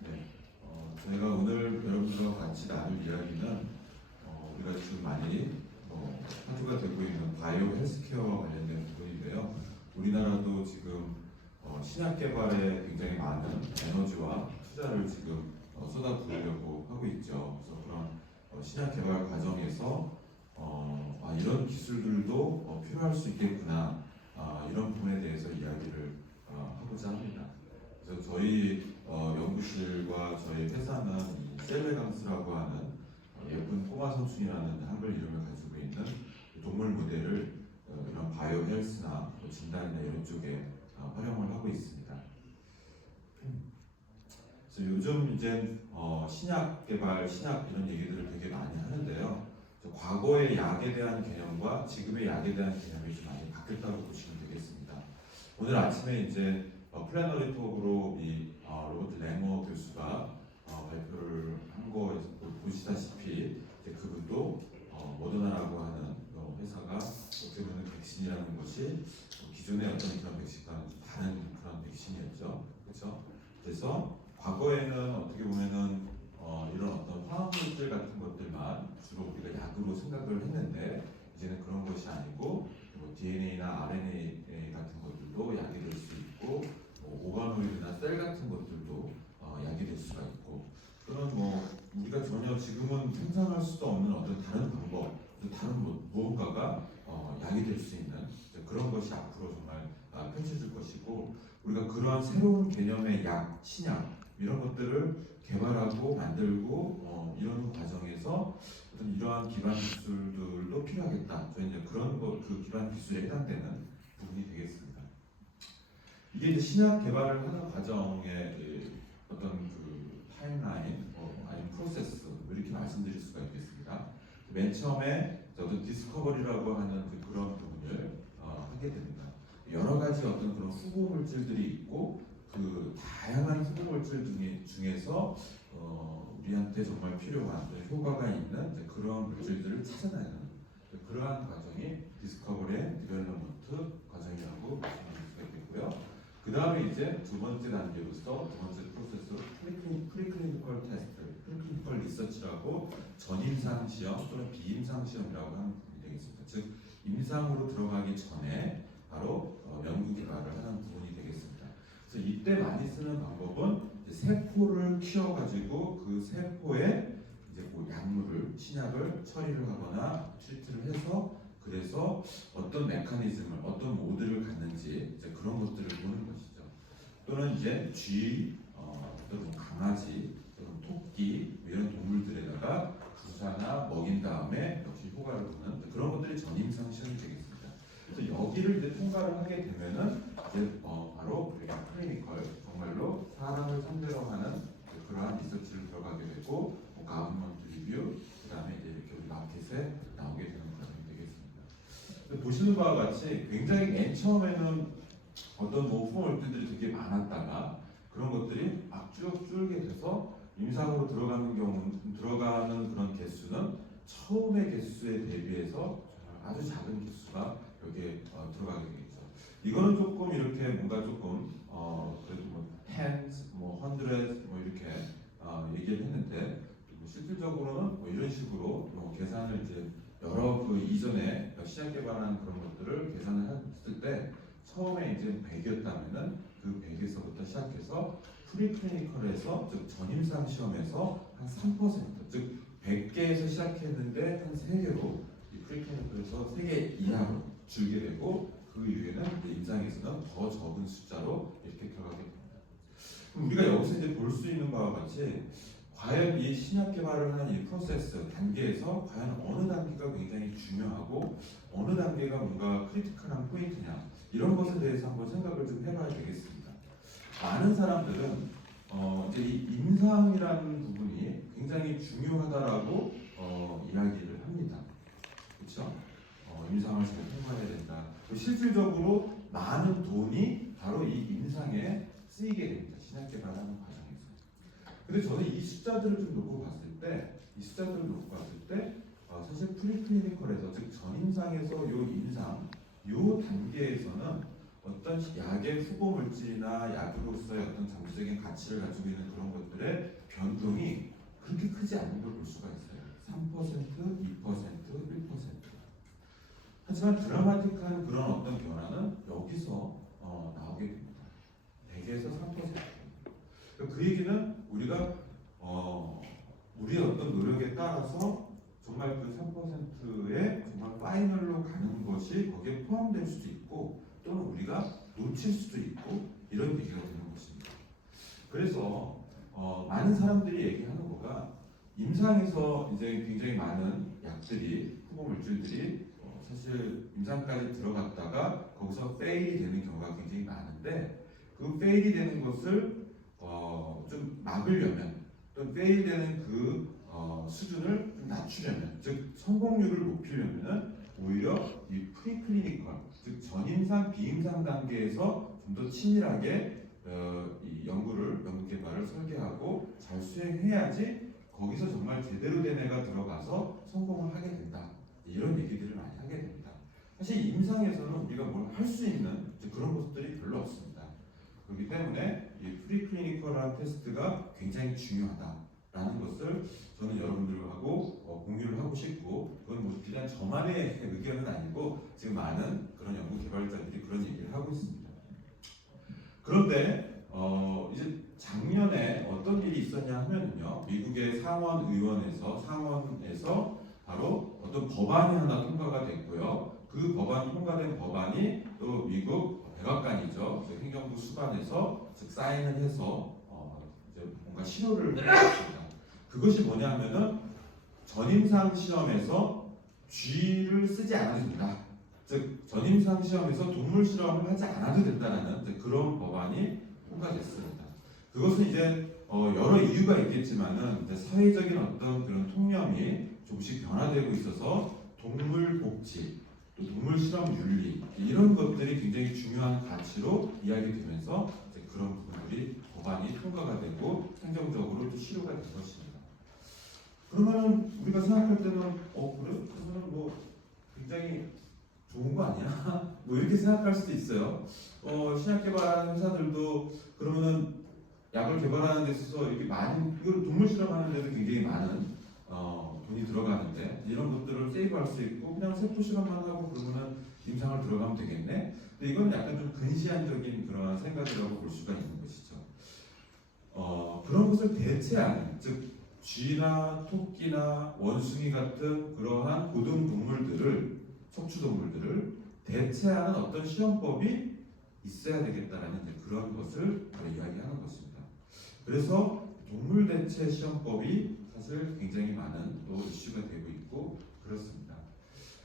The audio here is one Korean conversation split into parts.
네, 저희가 오늘 여러분들과 같이 나눌 이야기는 우리가 지금 많이 화두가 되고 있는 바이오 헬스케어와 관련된 부분인데요. 우리나라도 지금 신약 개발에 굉장히 많은 에너지와 투자를 지금 쏟아부으려고 하고 있죠. 그래서 그런 신약 개발 과정에서 이런 기술들도 필요할 수 있겠구나, 이런 부분에 대해서 이야기를 하고자 합니다. 그래서 저희 연구실과 저희 회사는 이 셀레강스라고 하는 예쁜 꼬마 성충이라는 한글 이름을 가지고 있는 동물 모델을 이런 바이오 헬스나 진단이나 이런 쪽에 활용을 하고 있습니다. 그래서 요즘 이제 신약 개발, 신약 이런 얘기들을 되게 많이 하는데요. 과거의 약에 대한 개념과 지금의 약에 대한 개념이 좀 많이 바뀌었다고 보시면 되겠습니다. 오늘 아침에 이제 플래너리 톡으로 이 로버트 랭어 교수가 발표를 한 거에서 보시다시피 이제 그분도 모더나라고 하는 회사가 어떻게 보면 백신이라는 것이 기존의 어떤 그런 백신과는 좀 다른 그런 백신이었죠. 그렇죠? 그래서 과거에는 어떻게 보면은 이런 어떤 화학물질 같은 것들만 주로 우리가 약으로 생각을 했는데 이제는 그런 것이 아니고 DNA나 RNA 같은 것들도 약이 될 수 있고 오가노이드나 셀 같은 것들도 약이 될 수가 있고 또는 우리가 전혀 지금은 상상할 수도 없는 어떤 다른 방법, 다른 무언가가 약이 될 수 있는 그런 것이 앞으로 정말 펼쳐질 것이고 우리가 그러한 새로운 개념의 약, 신약 이런 것들을 개발하고 만들고 이런 과정에서 어떤 이러한 기반 기술들도 필요하겠다. 저희 이제 그런 그 기반 기술에 해당되는 부분이 되겠습니다. 이게 이제 신약 개발을 하는 과정의 어떤 그 타임라인, 아니면 프로세스 이렇게 말씀드릴 수가 있겠습니다. 맨 처음에 어떤 디스커버리라고 하는 그런 부분을 하게 됩니다. 여러 가지 어떤 그런 후보 물질들이 있고 그 다양한 후보 물질 중에서 우리한테 정말 필요한 효과가 있는 그런 물질들을 찾아내는 그러한 과정이 디스커버리 앤 디벨롭먼트 과정이라고 말씀드릴 수가 있겠고요. 그 다음에 이제 두 번째 단계로서 두 번째 프로세스로 프리클리니컬 테스트, 프리클리니컬 리서치라고 전임상 시험 또는 비임상 시험이라고 하는 부분이 되겠습니다. 즉 임상으로 들어가기 전에 바로 연구 개발을 하는 부분이 되겠습니다. 그래서 이때 많이 쓰는 방법은 이제 세포를 키워가지고 그 세포에 이제 뭐 약물을 신약을 처리를 하거나 트리트를 해서 그래서 어떤 메커니즘을 어떤 모드를 갖는지 이제 그런 것들을 보는 것이죠. 또는 이제 쥐, 또는 강아지, 또는 토끼 이런 동물들에다가 주사나 먹인 다음에 역시 효과를 보는 그런 것들이 전임상 시험이 되겠습니다. 그래서 여기를 이제 통과를 하게 되면은 이제 바로 우리가 클리니컬 정말로 사람을 상대로 하는 그러한 리서치를 들어가게 되고 가브먼트 리뷰 그다음에 이제 이렇게 우리 마켓에 나오게 되는 과정이 되겠습니다. 보시는 바와 같이 굉장히 맨 처음에는 어떤 후보물들이 되게 많았다가 그런 것들이 막 쭉 줄게 돼서 임상으로 들어가는 그런 개수는 처음의 개수에 대비해서 아주 작은 개수가 여기에 들어가게 되겠죠. 이거는 조금 이렇게 뭔가 조금 그래도 tens, hundreds 이렇게 얘기를 했는데 실질적으로는 이런 식으로 계산을 이제 여러 그 이전에 시작 개발한 그런 것들을 계산을 했을 때 처음에 이제 100이었다면은 그 100에서부터 시작해서 프리클리니컬에서 즉 전임상 시험에서 한 3%, 즉 100개에서 시작했는데 한 3개로 이 프리클리니컬에서 3개 이하로 줄게 되고 그 이후에는 임상에서는 더 적은 숫자로 이렇게 들어가게 됩니다. 그럼 우리가 여기서 이제 볼 수 있는 바와 같이 과연 이 신약 개발을 하는 이 프로세스 단계에서 과연 어느 단계가 굉장히 중요하고 어느 단계가 뭔가 크리티컬한 포인트냐 이런 것에 대해서 한번 생각을 좀 해봐야 되겠습니다. 많은 사람들은 이제 이 임상이라는 부분이 굉장히 중요하다라고 이야기를 합니다. 그렇죠? 임상을 잘 통과해야 된다. 실질적으로 많은 돈이 바로 이 임상에 쓰이게 됩니다. 신약 개발하는 과정에서. 근데 저는 이 숫자들을 좀 놓고 봤을 때, 사실 프리클리니컬에서 즉 전임상에서 요 임상 요 단계에서는 어떤 약의 후보 물질이나 약으로서의 어떤 잠재적인 가치를 가지고 있는 그런 것들의 변동이 그렇게 크지 않은 걸 볼 수가 있어요. 3%, 2%, 1%. 하지만 드라마틱한 그런 어떤 변화는 여기서 나오게 됩니다. 100에서 3%. 그 얘기는 우리가 우리의 어떤 노력에 따라서 정말 그 3%의 정말 파이널로 가는 것이 거기에 포함될 수도 있고 또는 우리가 놓칠 수도 있고 이런 얘기가 되는 것입니다. 그래서 많은 사람들이 얘기하는 거가 임상에서 이제 굉장히 많은 약들이 후보 물질들이 사실 임상까지 들어갔다가 거기서 페일이 되는 경우가 굉장히 많은데 그 페일이 되는 것을 좀 막으려면 또 페일되는 그 수준을 좀 낮추려면 즉 성공률을 높이려면은 오히려 이 프리클리니컬 즉 전임상 비임상 단계에서 좀 더 치밀하게 이 연구 개발을 설계하고 잘 수행해야지 거기서 정말 제대로 된 애가 들어가서 성공을 하게 된다 이런 얘기들을 많이 하게 됩니다. 사실 임상에서는 우리가 뭘 할 수 있는 그런 것들이 별로 없습니다. 그렇기 때문에 이 프리클리니컬한 테스트가 굉장히 중요하다라는 것을 저는 여러분들하고 공유를 하고 싶고 그건 뭐 그냥 저만의 의견은 아니고 지금 많은 그런 연구 개발자들이 그런 얘기를 하고 있습니다. 그런데 이제 작년에 어떤 일이 있었냐 하면요 미국의 상원에서 바로 어떤 법안이 하나 통과가 됐고요. 그 법안이 통과된 법안이 또 미국 백악관이죠. 행정부 수반에서 즉 사인을 해서 이제 뭔가 실효를 했습니다. 그것이 뭐냐면은 전임상 시험에서 쥐를 쓰지 않아도 된다. 즉 전임상 시험에서 동물 실험을 하지 않아도 된다는 그런 법안이 통과됐습니다. 그것은 이제 여러 이유가 있겠지만은 이제 사회적인 어떤 그런 통념이 조금씩 변화되고 있어서 동물 복지, 또 동물 실험 윤리 이런 것들이 굉장히 중요한 가치로 이야기되면서 이제 그런 부분들이 법안이 통과가 되고 행정적으로 또 실효가 된 것입니다. 그러면은 우리가 생각할 때는 그래? 그러면은 뭐 굉장히 좋은 거 아니야? 뭐 이렇게 생각할 수도 있어요. 신약 개발하는 회사들도 그러면은 약을 개발하는 데 있어서 이렇게 많은 이걸 동물 실험하는 데도 굉장히 많은 돈이 들어가는데 이런 것들을 세이브할 수 있고 그냥 세포 실험만 하고 그러면은 임상을 들어가면 되겠네. 근데 이건 약간 좀 근시안적인 그런 생각이라고 볼 수가 있는 것이죠. 그런 것을 대체하는 즉 쥐나 토끼나 원숭이 같은 그러한 고등 동물들을 척추 동물들을 대체하는 어떤 시험법이 있어야 되겠다라는 그런 것을 이야기하는 것입니다. 그래서 동물 대체 시험법이 사실 굉장히 많은 또 이슈가 되고 있고 그렇습니다.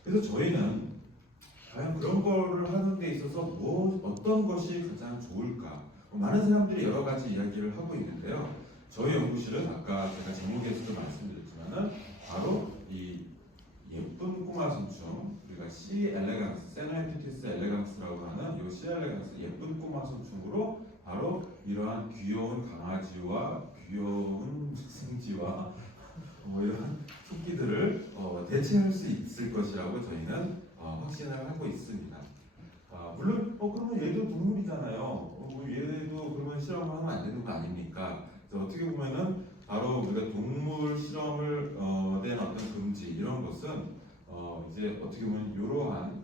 그래서 저희는 과연 그런 거를 하는 데 있어서 어떤 것이 가장 좋을까? 많은 사람들이 여러 가지 이야기를 하고 있는데요. 저희 연구실은 아까 제가 제목에서도 말씀드렸지만은 바로 이 예쁜 꼬마 선충 우리가 C 엘레강스, 세노헤피티스 엘레강스라고 하는 이 C 엘레강스 예쁜 꼬마 선충으로 바로 이러한 귀여운 강아지와 귀여운 식생쥐와 이런 토끼들을 대체할 수 있을 것이라고 저희는 확신을 하고 있습니다. 물론 그러면 얘도 동물이잖아요. 얘도 그러면 실험을 하면 안 되는 거 아닙니까? 어떻게 보면은 바로 우리가 동물 실험을 된 어떤 금지 이런 것은 이제 어떻게 보면 이러한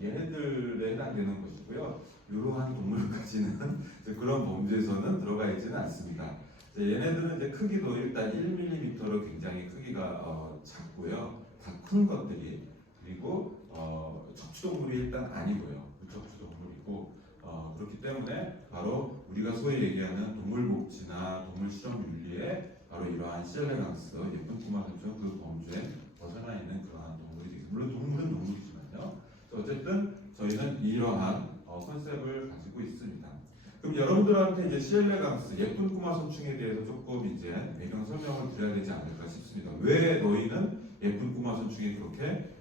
얘네들에 해당되는 것이고요. 이러한 동물까지는 그런 범죄에서는 들어가 있지는 않습니다. 얘네들은 이제 크기도 일단 1mm로 굉장히 크기가 작고요. 다 큰 것들이 그리고 척추동물이 일단 아니고요. 무척추동물이고 그렇기 때문에 바로 우리가 소위 얘기하는 동물복지나 동물실험윤리에 바로 이러한 시엘레강스 예쁜 꼬마 선충 그 범주에 벗어나 있는 그러한 동물이 되겠습니다. 물론 동물은 동물이지만요. 어쨌든 저희는 이러한 컨셉을 가지고 있습니다. 그럼 여러분들한테 이제 시엘레강스 예쁜 꼬마 선충에 대해서 조금 이제 배경 설명을 드려야 되지 않을까 싶습니다. 왜 너희는 예쁜 꼬마 선충에 그렇게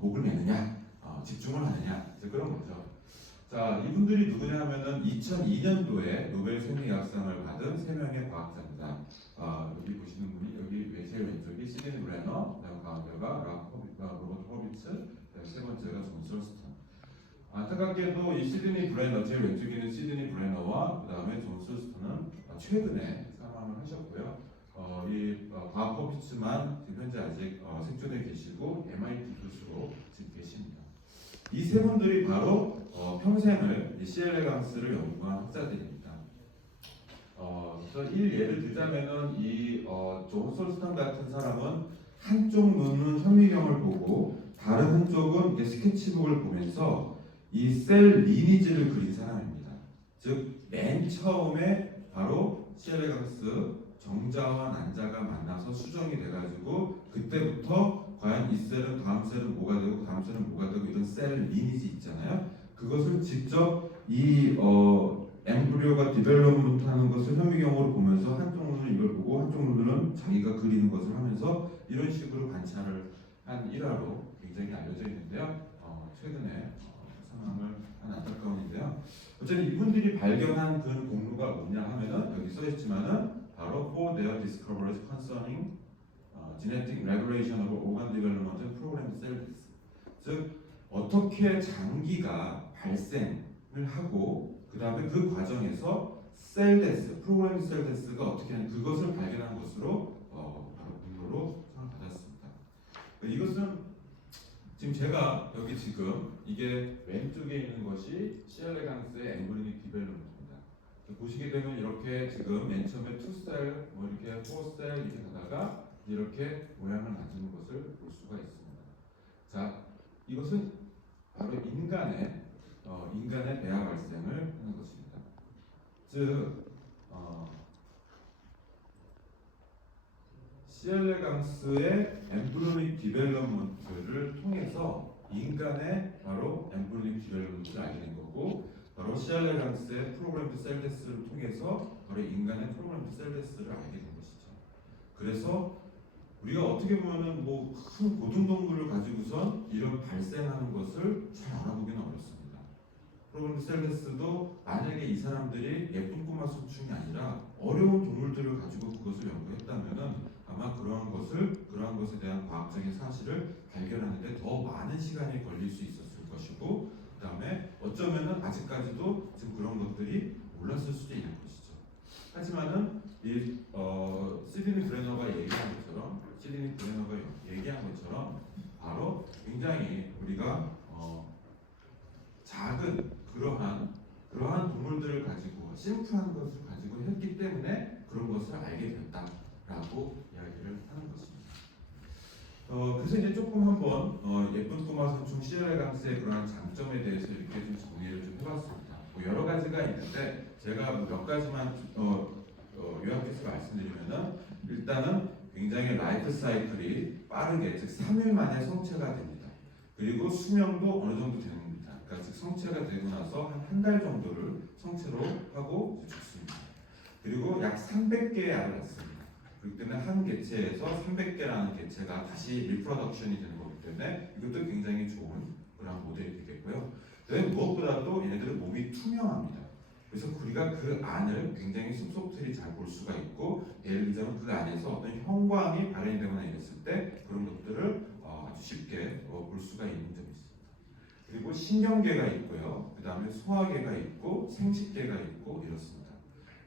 목을 매느냐, 집중을 하느냐, 이제 그런 거죠. 자, 이분들이 누구냐 하면은 2002년도에 노벨 생리학상을 받은 3명의 과학자입니다. 여기 보시는 분이 여기 제일 왼쪽이 시드니 브레너, 그다음 가운데가 로버트 허비츠, 세 번째가 존 설스턴. 안타깝게도 이 시드니 브레너, 제일 왼쪽에 있는 시드니 브레너와 그 다음에 존 술스턴은 최근에 사망을 하셨고요. 과학 퍼피츠만 지금 현재 아직 생존해 계시고 MIT 교수로 지금 계십니다. 이 세 분들이 바로 평생을 C. 엘레강스를 연구한 학자들입니다. 그래서 이 예를 들자면은 존 솔스턴 같은 사람은 한쪽 눈은 현미경을 보고 다른 한쪽은 이렇게 스케치북을 보면서 이 셀 리니지를 그린 사람입니다. 즉 맨 처음에 바로 C. 엘레강스 정자와 난자가 만나서 수정이 돼가지고 그때부터 과연 이 셀은 다음 셀은 뭐가 되고 다음 셀은 뭐가 되고 이런 셀 리니지 있잖아요. 그것을 직접 엠브리오가 디벨롭먼트 하는 것을 현미경으로 보면서 한쪽 눈은 이걸 보고 한쪽 눈은 자기가 그리는 것을 하면서 이런 식으로 관찰을 한 일화로 굉장히 알려져 있는데요. 최근에 사망을 한 안타까운 일인데요. 어쨌든 이분들이 발견한 그 공로가 뭐냐 하면은 여기 써 있지만은 바로 for their discoveries concerning genetic regulation of organ development and programmed cell death. 즉 어떻게 장기가 발생을 하고 그 다음에 그 과정에서 셀 데스, 프로그램 셀 데스가 어떻게 하는 그것을 발견한 것으로 바로 공로로 상을 받았습니다. 이것은 지금 제가 여기 지금 이게 왼쪽에 있는 것이 C. 엘레강스의 엠브리닉 디벨롭먼트입니다. 보시게 되면 이렇게 지금 맨 처음에 2셀, 뭐 이렇게 4셀 이렇게 가다가 이렇게 모양을 가지는 것을 볼 수가 있습니다. 자, 이것은 바로 인간의 배아 발생을 하는 것입니다. 즉, C. 엘레강스의 엠브리닉 디벨롭먼트를 통해서 인간의 바로 엠브리닉 디벨롭먼트를 알게 된 거고, 바로 C. 엘레강스의 프로그램드 셀 데스를 통해서 바로 인간의 프로그램드 셀 데스를 알게 된 것이죠. 그래서 우리가 어떻게 보면은 뭐 큰 고등동물을 가지고선 이런 발생하는 것을 잘 알아보기는 어렵습니다. 프로그램드 셀 데스도 만약에 이 사람들이 예쁜 꼬마 소충이 아니라 어려운 동물들을 가지고 그것을 연구했다면은 아마 그러한 것에 대한 과학적인 사실을 발견하는데 더 많은 시간이 걸릴 수 있었을 것이고, 그 다음에 어쩌면은 아직까지도 지금 그런 것들이 몰랐을 수도 있는 것이죠. 하지만은 시드니 브레너가 얘기한 것처럼 바로 굉장히 우리가 작은 그러한 동물들을 가지고 심플한 것을 가지고 했기 때문에 그런 것을 알게 됐다라고 이야기를 하는 것입니다. 그래서 이제 조금 한번 예쁜 꼬마 선충 C. 엘레강스의 그러한 장점에 대해서 이렇게 좀 정리를 좀 해봤습니다. 뭐 여러 가지가 있는데 제가 몇 가지만 요약해서 말씀드리면은 일단은 굉장히 라이프 사이클이 빠르게 즉 3일 만에 성체가 됩니다. 그리고 수명도 어느 정도 됩니다. 그러니까 즉 성체가 되고 나서 한 달 정도를 성체로 하고 죽습니다. 그리고 약 300개의 알을 낳습니다. 그렇기 때문에 한 개체에서 300개라는 개체가 다시 리프로덕션이 되는 거기 때문에 이것도 굉장히 좋은 그런 모델이 되겠고요. 무엇보다도 얘네들은 몸이 투명합니다. 그래서 우리가 그 안을 굉장히 숲속들이 잘 볼 수가 있고, 예를 들자면 그 안에서 어떤 형광이 발현되거나 이랬을 때 그런 것들을 아주 쉽게 볼 수가 있는 점이 있습니다. 그리고 신경계가 있고요, 그 다음에 소화계가 있고 생식계가 있고 이렇습니다.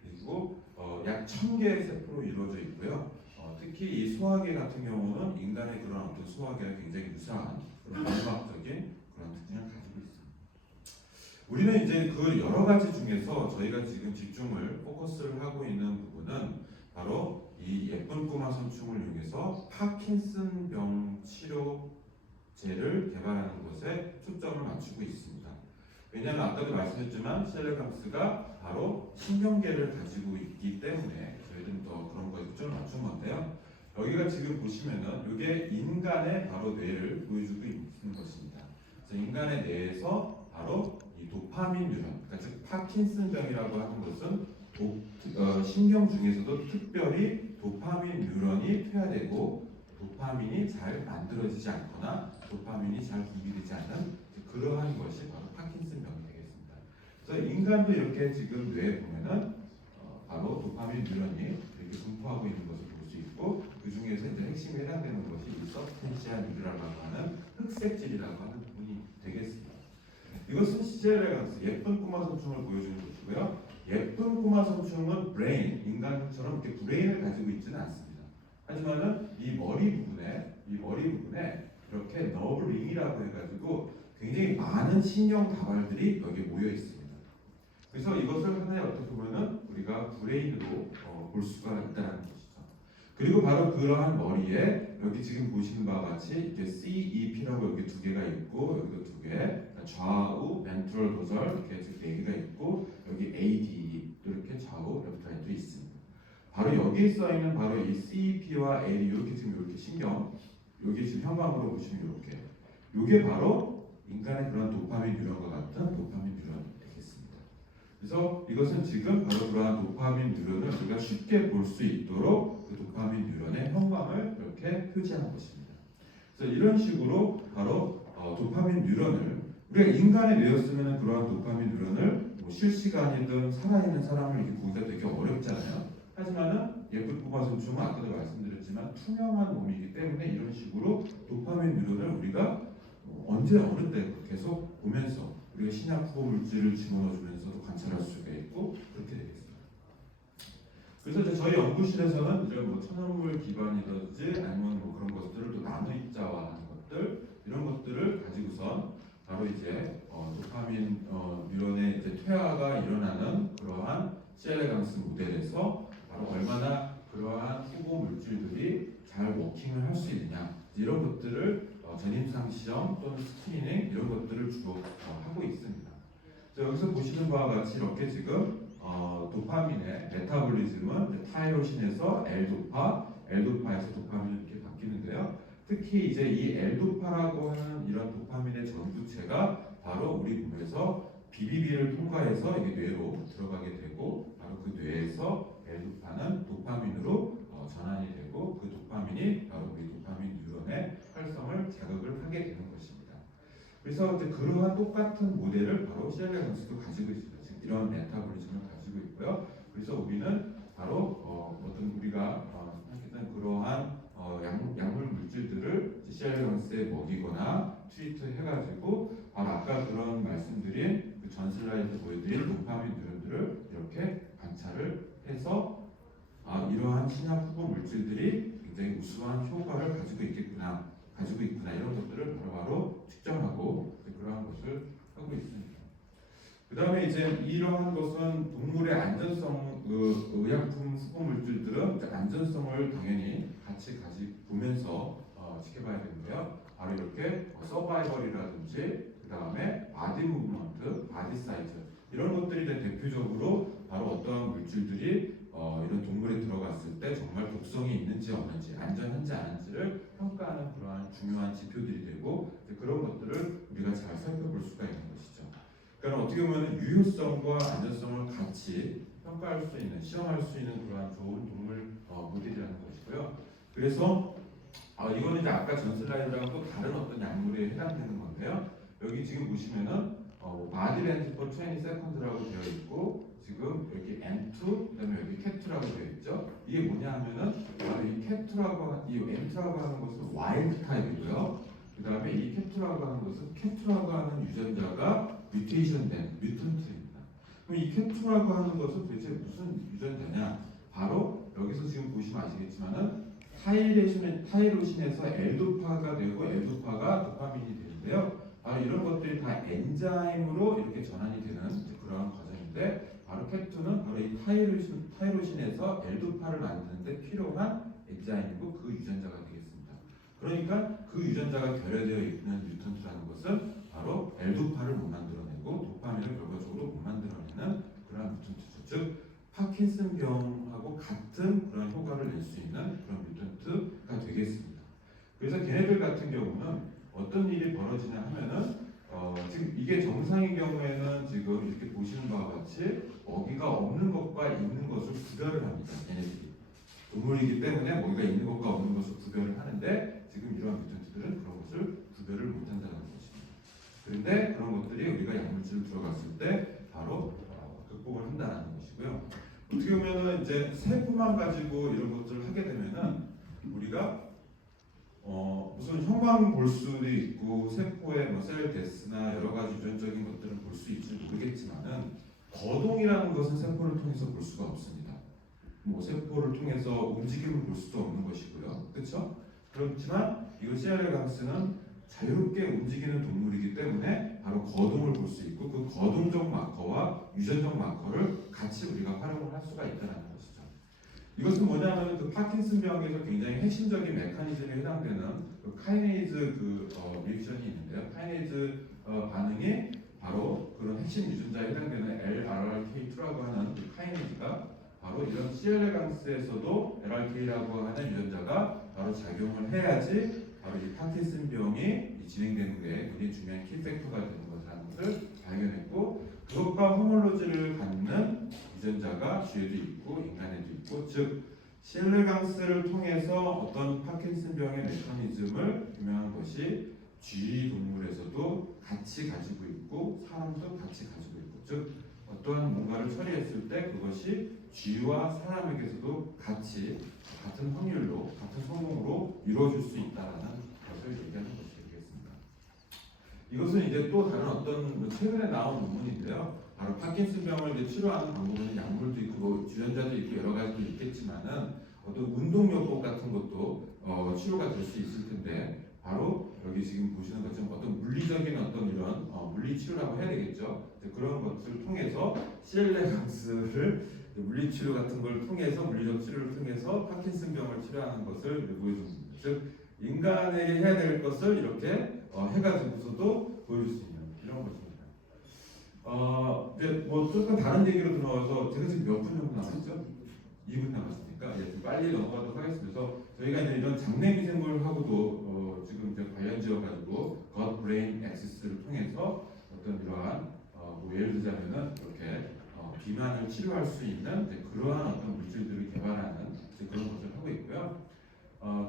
그리고 약 1000개의 세포로 이루어져 있고요. 특히 이 소화계 같은 경우는 인간의 그런 어떤 소화계와 굉장히 유사한 그런 마지막적인 그런 특징을 가지고 있습니다. 우리는 이제 그 여러 가지 중에서 저희가 지금 집중을 포커스를 하고 있는 부분은 바로 이 예쁜 꼬마 선충을 이용해서 파킨슨병 치료제를 개발하는 것에 초점을 맞추고 있습니다. 왜냐하면 아까도 말씀드렸지만 C. 엘레강스가 바로 신경계를 가지고 있기 때문에 저희들은 더 그런 거에 초점을 맞춘 건데요. 여기가 지금 보시면은 이게 인간의 바로 뇌를 보여주고 있는 것입니다. 그래서 인간의 뇌에서 바로 이 도파민 뉴런, 그러니까 즉 파킨슨병이라고 하는 것은 신경 중에서도 특별히 도파민 뉴런이 퇴화되고 도파민이 잘 만들어지지 않거나 도파민이 잘 분비되지 않는 그러한 것이 바로 파킨슨병이 되겠습니다. 그래서 인간도 이렇게 지금 뇌에 보면은 바로 도파민 뉴런이 이렇게 분포하고 있는 것을 볼 수 있고, 그 중에서 이제 핵심에 해당되는 것이 이 서브스텐시아 뉴라라고 하는 흑색질이라고 하는 부분이 되겠습니다. 이것은 시제레강스, 예쁜 꼬마 성충을 보여주는 것이고요. 예쁜 꼬마 성충은 브레인, 인간처럼 이렇게 브레인을 가지고 있지는 않습니다. 하지만은 이 머리 부분에 이렇게 너브링이라고 해가지고 굉장히 많은 신경 다발들이 여기 모여 있습니다. 그래서 이것을 하나의 어떻게 보면은 우리가 브레인으로 볼 수가 있다는 것이죠. 그리고 바로 그러한 머리에 여기 지금 보시는 바와 같이 이제 CEP라고 여기 두 개가 있고 여기도 두 개, 좌우 벤트럴 도설 이렇게 네 개가 있고 여기 ADE 이렇게 좌우 레프트 라이트도 있습니다. 바로 여기에 써 있는 바로 이 CEP와 ADE 이렇게 지금 이렇게 신경 여기 지금 형광으로 보시면 이렇게 이게 바로 인간의 그런 도파민 뉴런과 같은 도파민 뉴런 되겠습니다. 그래서 이것은 지금 바로 그러한 도파민 뉴런을 우리가 쉽게 볼 수 있도록 그 도파민 뉴런의 형광을 이렇게 표시하는 것입니다. 그래서 이런 식으로 바로 도파민 뉴런을 우리가 인간의 뇌였으면 그러한 도파민 뉴런을 뭐 실시간이든 살아있는 사람을 이렇게 보기가 되게 어렵잖아요. 하지만은 예쁜 꼬마 성충은 아까도 말씀드렸지만 투명한 몸이기 때문에 이런 식으로 도파민 뉴런을 우리가 언제 어느 때 계속 보면서 우리가 신약 후보 물질을 집어넣어주면서도 관찰할 수가 있고 그렇게 되겠습니다. 그래서 이제 저희 연구실에서는 이제 뭐 천연물 기반이라든지 아니면 뭐 그런 것들을 또 나노 입자화하는 것들 이런 것들을 가지고선 바로 이제 도파민 뉴런의 이제 퇴화가 일어나는 그러한 시엘레강스 모델에서 바로 얼마나 그러한 후보 물질들이 잘 워킹을 할 수 있느냐 이런 것들을 전임상 시험 또는 스크리닝 이런 것들을 주로 하고 있습니다. 여기서 보시는 바와 같이 이렇게 지금 도파민의 메타볼리즘은 타이로신에서 L도파에서 도파민이 이렇게 바뀌는데요. 특히 이제 이 L도파라고 하는 이런 도파민의 전구체가 바로 우리 몸에서 BBB를 통과해서 이게 뇌로 들어가게 되고 바로 그 뇌에서 L도파는 도파민으로 전환이 되고 그 도파민이 바로 우리 도파민 뉴런의 활성을 자극을 하게 되는 것입니다. 그래서 이제 그러한 똑같은 모델을 바로 시엘레강스도 가지고 있습니다. 지금 이런 메타볼리즘을 가지고 있고요. 그래서 우리는 바로 어떤 우리가 생각했던 그러한 약물 물질들을 시엘레강스에 먹이거나 트리트 해가지고 바로 아까 그런 말씀드린 그 전 슬라이드 보여드린 도파민 뉴런들을 이렇게 관찰을 해서 이러한 신약 후보 물질들이 굉장히 우수한 효과를 가지고 있구나 이런 것들을 바로 측정하고 그러한 것을 하고 있습니다. 그 다음에 이제 이러한 것은 동물의 안전성, 의약품 후보 물질들은 안전성을 당연히 같이 보면서 지켜봐야 되는데요. 바로 이렇게 서바이벌이라든지 그 다음에 바디 무브먼트, 바디 사이즈 이런 것들이 대표적으로 바로 어떤 물질들이 이런 동물에 들어갔을 때 정말 독성이 있는지 없는지 안전한지 아닌지를 평가하는 그러한 중요한 지표들이 되고 그런 것들을 우리가 잘 살펴볼 수가 있는 것이죠. 그러니까 어떻게 보면 유효성과 안전성을 같이 평가할 수 있는 시험할 수 있는 그러한 좋은 동물 모델이라는 것이고요. 그래서 이거는 이제 아까 전 슬라이드랑 또 다른 어떤 약물에 해당되는 건데요. 여기 지금 보시면은 바디 렌즈 포 20세컨드라고 되어 있고 지금 여기 M2 그다음에 여기 캡2라고 되어 있죠. 이게 뭐냐 하면은 바로 이 캡2라고 이 M2라고 하는 것은 와일드 타입이고요. 그다음에 이 캡2라고 하는 것은 캡2라고 하는 유전자가 뮤테이션된 뮤턴트입니다. 그럼 이 캡2라고 하는 것은 도대체 무슨 유전자냐? 바로 여기서 지금 보시면 아시겠지만은 타이로신에서 L도파가 되고 L도파가 도파민이 되는데요. 바로 이런 것들이 다 엔자임으로 이렇게 전환이 되는 그러한 과정인데 바로 캡2는 바로 이 타이로신에서 L도파를 만드는데 필요한 엔자임이고 그 유전자가 되겠습니다. 그러니까 그 유전자가 결여되어 있는 뮤턴트라는 것은 바로 L도파를 못 만들어내고 도파민을 결과적으로 못 만들어내는 그러한 뮤턴트죠. 즉 파킨슨병하고 같은 그런 효과를 낼 수 있는 그런 뮤턴트가 되겠습니다. 그래서 걔네들 같은 경우는 어떤 일이 벌어지냐 하면은 지금 이게 정상인 경우에는 지금 이렇게 보시는 바와 같이 먹이가 없는 것과 있는 것을 구별을 합니다. 얘네들이 동물이기 때문에 먹이가 있는 것과 없는 것을 구별을 하는데 지금 이러한 뮤턴트들은 그런 것을 구별을 못한다는 것입니다. 그런데 그런 것들이 우리가 약물질을 들어갔을 때 바로 극복을 한다는 것이고요. 어떻게 보면은 이제 세포만 가지고 이런 것들을 하게 되면은 우리가 우선 혈관 볼 수도 있고 세포의 셀 데스나 여러 가지 유전적인 것들은 볼 수 있을지 모르겠지만은 거동이라는 것은 세포를 통해서 볼 수가 없습니다. 뭐 세포를 통해서 움직임을 볼 수도 없는 것이고요, 그렇죠? 그렇지만 이거 시알레강스는 자유롭게 움직이는 동물이기 때문에 바로 거동을 볼 수 있고 그 거동적 마커와 유전적 마커를 같이 우리가 활용을 할 수가 있다는 것이죠. 이것은 뭐냐면 그 파킨슨병에서 굉장히 핵심적인 메커니즘에 해당되는 그 카이네이즈 리액션이 있는데요. 카이네이즈 반응이 바로 그런 핵심 유전자에 해당되는 LRRK2라고 하는 그 카이네이즈가 바로 이런 시알레강스에서도 LRK라고 하는 유전자가 바로 작용을 해야지 바로 이 파킨슨병이 진행되는 후에 굉장히 중요한 키팩터가 되는 것이라는 것을 발견했고 그것과 호몰로지를 갖는 유전자가 쥐에도 있고 인간에도 있고 즉 시알레강스를 통해서 어떤 파킨슨병의 메커니즘을 규명한 것이 쥐 동물에서도 같이 가지고 있고 사람도 같이 가지고 있고 즉 어떠한 뭔가를 처리했을 때 그것이 쥐와 사람에게서도 같이 같은 확률로 같은 성공으로 이루어질 수 있다라는 것을 얘기하는 것이 되겠습니다. 이것은 이제 또 다른 어떤 최근에 나온 논문인데요. 바로 파킨슨병을 이제 치료하는 방법은 약물도 있고 뭐 주전자도 있고 여러 가지도 있겠지만은 어떤 운동요법 같은 것도 치료가 될 수 있을 텐데 바로 여기 지금 보시는 것처럼 어떤 물리적인 어떤 이런 물리 치료라고 해야 되겠죠. 그런 것을 통해서 시알레강스를 물리치료 같은 걸 통해서 물리적 치료를 통해서 파킨슨병을 치료하는 것을 보여줍니다. 즉 인간에게 해야 될 것을 이렇게 해가지고서도 보여줄 수 있는 이런 것입니다. 이제 뭐 조금 다른 얘기로 들어가서 제가 지금 몇 분 정도 남았죠? 2분 남았으니까 좀 빨리 넘어가도록 하겠습니다. 그래서 저희가 이제 이런 장내 미생물하고도 지금 이제 관련 지어가지고 것 브레인 엑시스를 통해서 어떤 이러한 뭐 예를 들자면은 이렇게 비만을 치료할 수 있는 그러한 어떤 물질들을 개발하는 그런 것을 하고 있고요.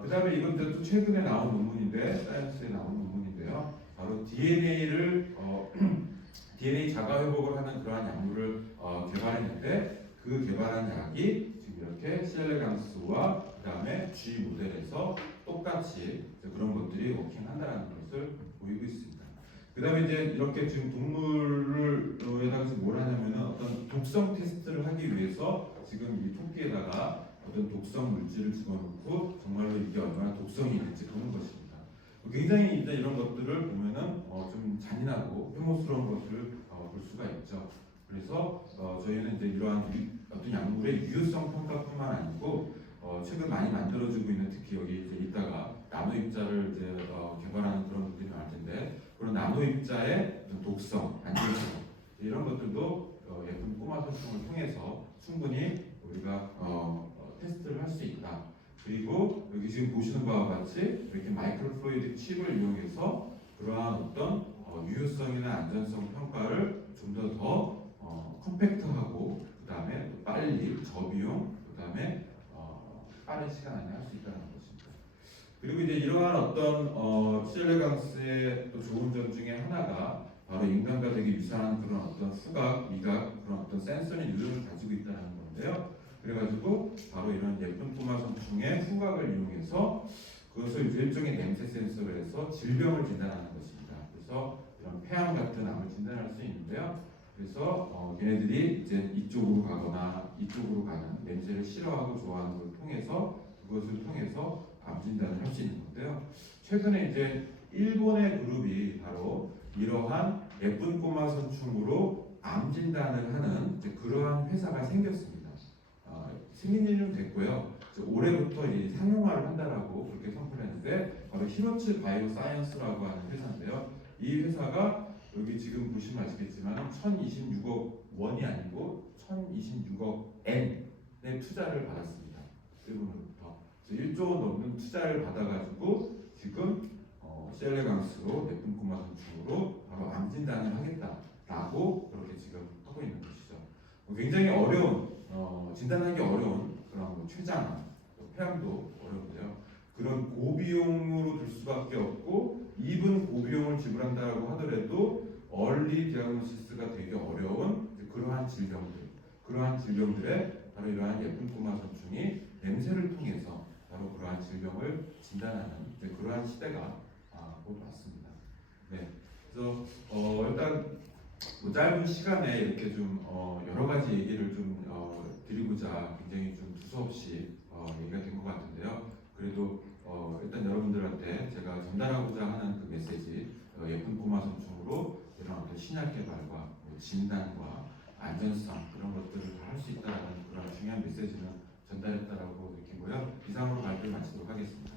그 다음에 이건 또 최근에 나온 논문인데 사이언스에 나온 논문인데요. 바로 DNA를 DNA 자가 회복을 하는 그러한 약물을 개발했는데 그 개발한 약이 지금 이렇게 시알레강스와 그 다음에 G 모델에서 똑같이 그런 것들이 워킹한다는 것을 보이고 있습니다. 그 다음에 이제 이렇게 지금 동물에다가 뭘 하냐면은 어떤 독성 테스트를 하기 위해서 지금 이 토끼에다가 어떤 독성 물질을 집어넣고 정말로 이게 얼마나 독성이 있는지 보는 것입니다. 굉장히 이제 이런 것들을 보면은 좀 잔인하고 혐오스러운 것을 볼 수가 있죠. 그래서 저희는 이제 이러한 어떤 약물의 유효성 평가뿐만 아니고 최근 많이 만들어지고 있는 특히 여기 이제 이따가 나노 입자를 이제 개발하는 그런 분들이 많을 텐데 그런 나노 입자의 독성, 안전성 이런 것들도 예쁜 꼬마 설정을 통해서 충분히 우리가 테스트를 할 수 있다. 그리고 여기 지금 보시는 바와 같이 이렇게 마이크로플루이드 칩을 이용해서 그러한 어떤 유효성이나 안전성 평가를 좀 더 컴팩트하고 그 다음에 빨리 저비용 그 다음에 빠른 시간 안에 할 수 있다는 것입니다. 그리고 이제 이러한 어떤 시알레강스의 또 좋은 점 중에 하나가 바로 인간과 되게 유사한 그런 어떤 후각, 미각 그런 어떤 센서리 유형을 가지고 있다는 건데요. 그래가지고 바로 이런 예쁜 꼬마 성충의 후각을 이용해서 그것을 일종의 냄새 센서로 해서 질병을 진단하는 것입니다. 그래서 이런 폐암 같은 암을 진단할 수 있는데요. 그래서 얘네들이 이제 이쪽으로 가거나 이쪽으로 가는 냄새를 싫어하고 좋아하는 걸 통해서 그것을 통해서 암 진단을 할 수 있는 건데요. 최근에 이제 일본의 그룹이 바로 이러한 예쁜 꼬마 선충으로 암 진단을 하는 그러한 회사가 생겼습니다. 생긴 지 좀 됐고요. 올해부터 이 상용화를 한다라고 그렇게 선포를 했는데 바로 히로츠 바이오 사이언스라고 하는 회사인데요. 이 회사가 여기 지금 보시면 아시겠지만 1026억 원이 아니고 1026억 엔의 투자를 받았습니다. 일본으로부터 1조 원 넘는 투자를 받아가지고 지금 시알레강스로 예쁜 꼬마 선충으로 바로 암 진단을 하겠다라고 그렇게 지금 하고 있는 것이죠. 굉장히 어려운 진단하기 어려운 그런 췌장, 폐암도 어려운데요. 그런 고비용으로 들 수밖에 없고 이분 고비용을 지불한다고 하더라도 얼리 디아그노시스가 되게 어려운 그러한 질병들에 바로 이러한 예쁜 꼬마 선충이 냄새를 통해서 바로 그러한 질병을 진단하는 이제 그러한 시대가 곧 왔습니다. 네, 그래서 일단 뭐 짧은 시간에 이렇게 좀 여러 가지 얘기를 좀 드리고자 굉장히 좀 두서없이 얘기가 된 것 같은데요. 그래도 일단 여러분들한테 제가 전달하고자 하는 그 메시지, 예쁜 꼬마 성충으로 이런 어떤 신약 개발과 뭐 진단과 안전성 이런 것들을 다 할 수 있다는 그런 중요한 메시지는 전달했다라고 느끼고요. 이상으로 발표를 마치도록 하겠습니다.